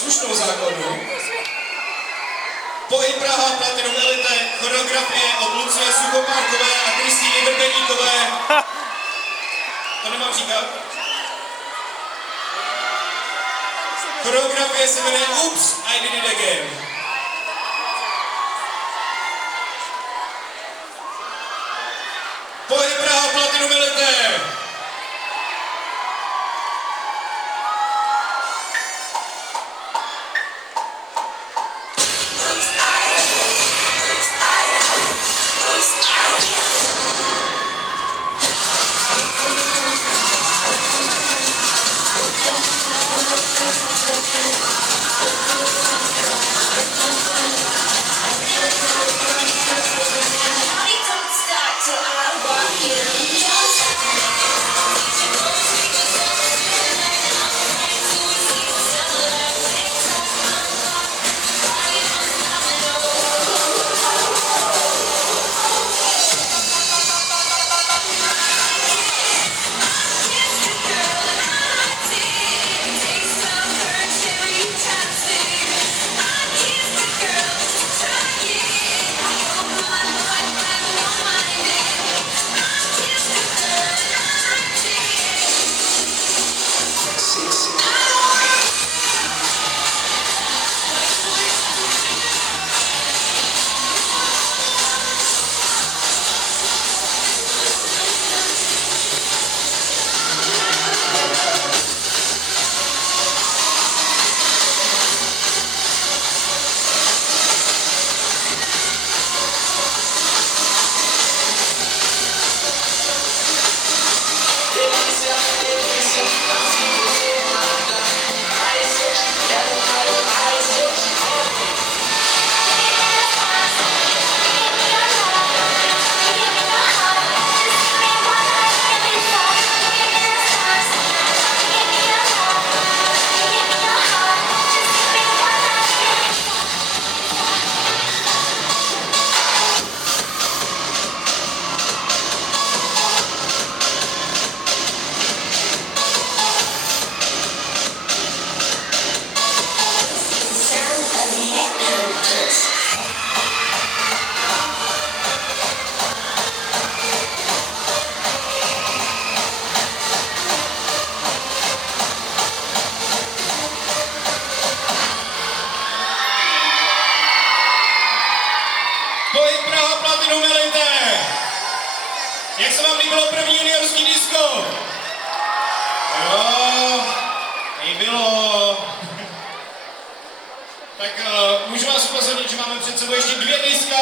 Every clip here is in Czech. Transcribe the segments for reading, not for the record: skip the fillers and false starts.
slušnou základnu. Pohyb Praha, Platinum Elite, choreografie od Lucie Suchopárkové a Kristýny Vrbeníkové. To nemám říkat. Choreografie se jmenuje Oops, I Did It Again. Pohyb Praha, Platinum Elite. Pohyb Praha, Platinum Elite. Jak se vám líbilo první juniorský disko? Jo, líbilo. Tak můžu vás upozornit, že máme před sebou ještě 2 diska,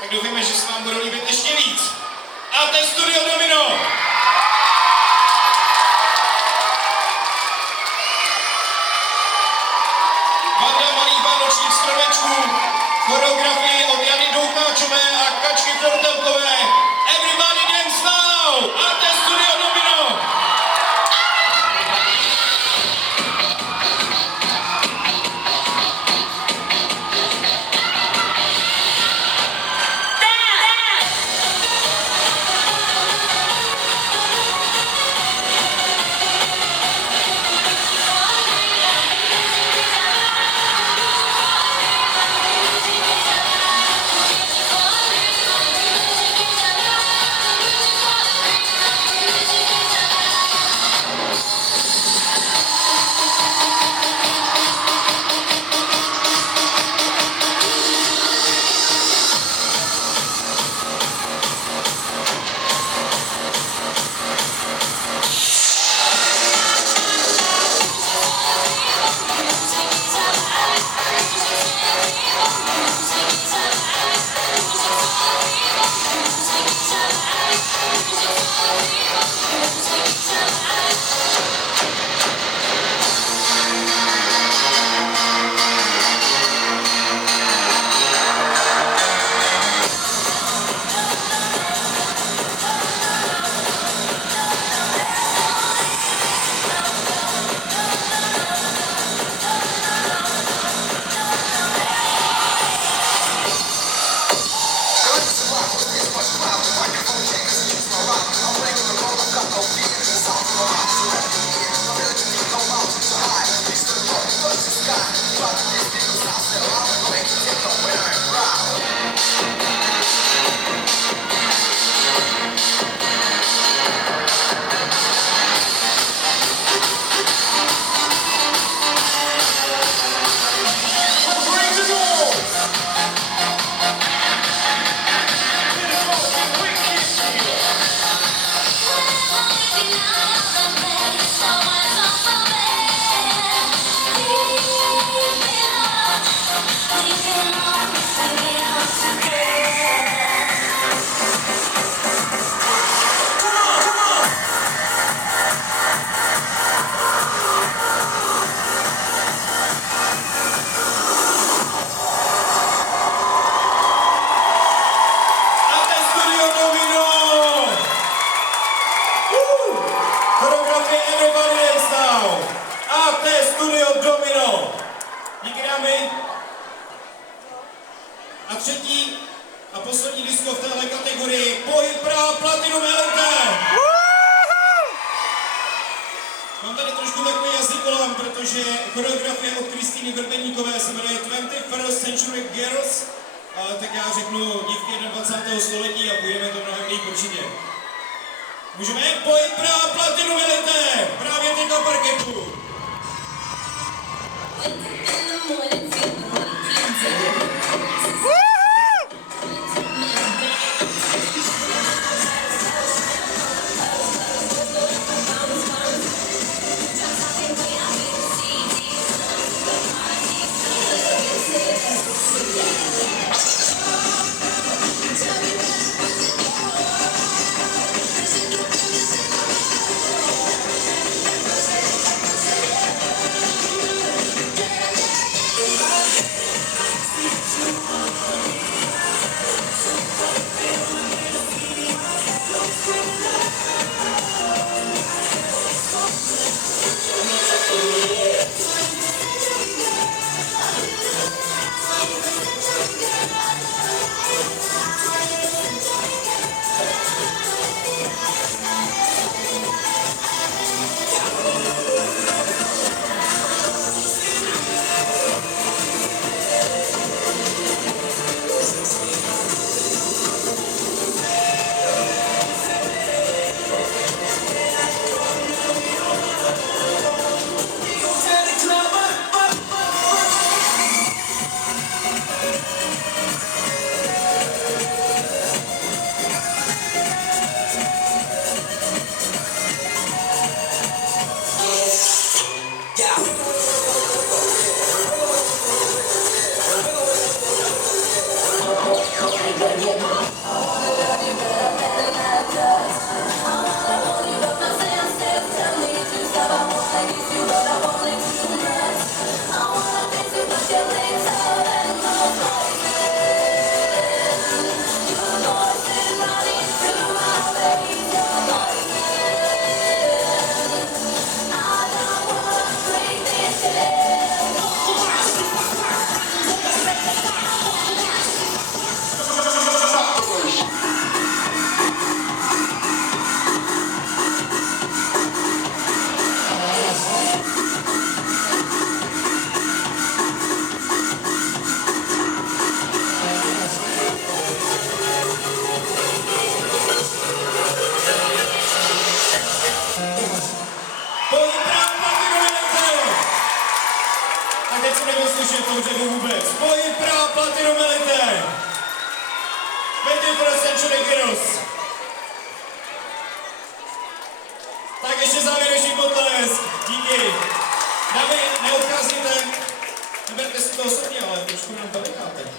tak doufíme, že se vám budou líbit ještě víc. A to je Studio Domino. Banda malých vánočních stromečků, choreografii od Jany Doutnáčové a Kačky Fortelkové. Everybody dance now! A to je Studio Domino! třetí a poslední disko v téhle kategorii Pohyb Praha Platinum Elite. Mám tady trošku takový jazyk kolem, protože choreografie od Kristýny Vrbeníkové se jmenuje 21st Century Girls, tak já řeknu dívky 21. století a půjdeme to mnohem líp určitě. Můžeme? Pohyb Praha Platinum Elite, právě teď na parketu. Pohyb Praha Platinum Elite. 21st Century Girls. Tak ještě závěrečný potlesk. Díky. Dámy, neodcházíte. Neberte si to osobně, ale trošku nám to necháte.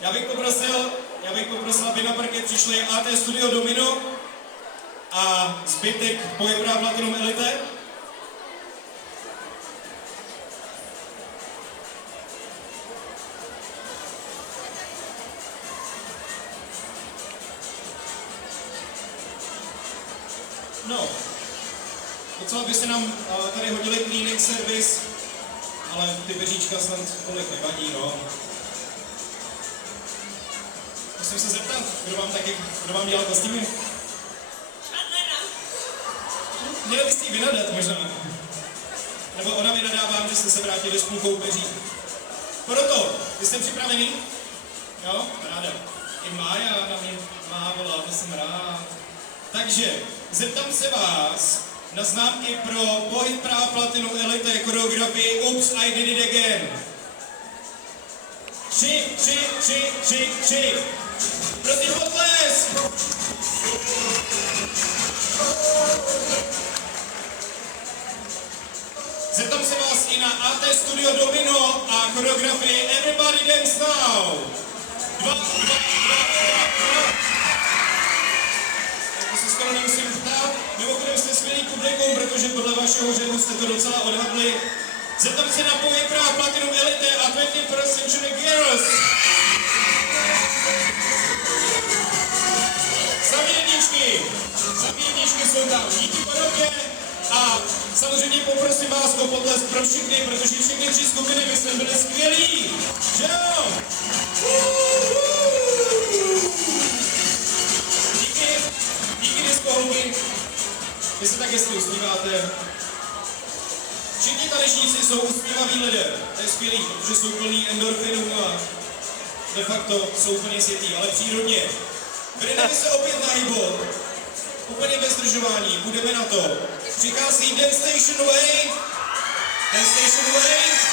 Já bych poprosil, aby na parket přišli AT Studio Domino a zbytek Pohyb Praha Platinum Elite. No, docela by se nám tady hodili cleaning service, ale ty peříčka snad tolik nevadí, no. Musím se zeptat, kdo vám dělal kostýmy? Měli byste jí vynadat možná. Nebo ona vynadávám, že jste se vrátili s půlkou peří. Proto, jste připravený? Jo, ráda. I Mája na mě mávala, to jsem rád. Takže, zeptám se vás na známky pro Pohyb Praha Platinum Elite choreografii Oops, I Did It Again. 3. Prosím potlesk. Zeptám se vás i na AT Studio Domino a choreografii Everybody Dance Now. 2. Skoro nemusím ptát, mimochodem jste skvělý publikum, protože podle vašeho řehu jste to docela odhadli. Zeptám se na Pohyb Praha Platinum Elite a 21st Century Girls. Sami jedničky jsou tam, díky podobně a A samozřejmě poprosím vás o potlesk pro všechny, protože všechny 3 skupiny by jsme byly skvělí. Že jo? Díky diskoholky. Vy se tak jestli usmíváte. Všichni tanečníci jsou usmívaví lidé. To je skvělý, protože jsou plný endorfinů a de facto jsou úplně světý, ale přírodně. Vrhneme se opět na hip-hop. Úplně bez zdržování, budeme na to. Přichází Dance Station Way. Dance Station Way.